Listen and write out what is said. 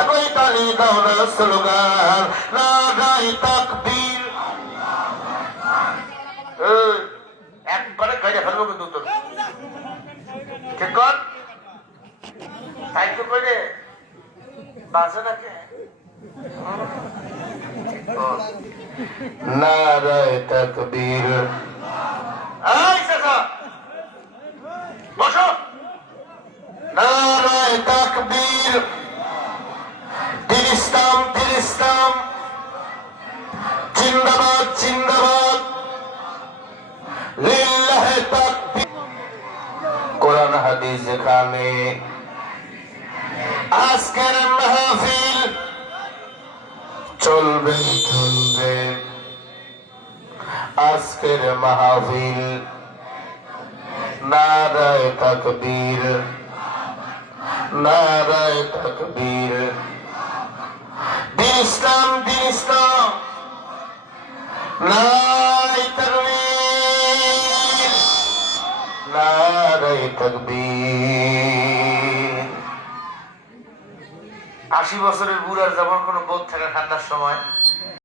একই তালি দাও না স্লোগান নারায়ে তাকবীর। একবারে গাড়ি ফেলবো কিন্তু তোর ঠিক কর তাই তো করে বাজে নাকি নারায়ে তাকবীর। এই চাচা বসো। নারায়ে তাকবীর। দিন ইসলাম দিন ইসলাম জিন্দাবাদ জিন্দাবাদ লিল্লাহে তাকবীর। কোরআন হাদিস যেখানে আজকের মাহফিল চলবে চলবে আজকের মাহফিল নারায়ে তাকবীর নারায়ে তাকবীর। দিন ইসলাম নারায়ে তাকবীর নারায়ে তাকবীর। 80 বছরের বুড়ার যেমন কোনো বোধ থাকে ঠান্ডার সময়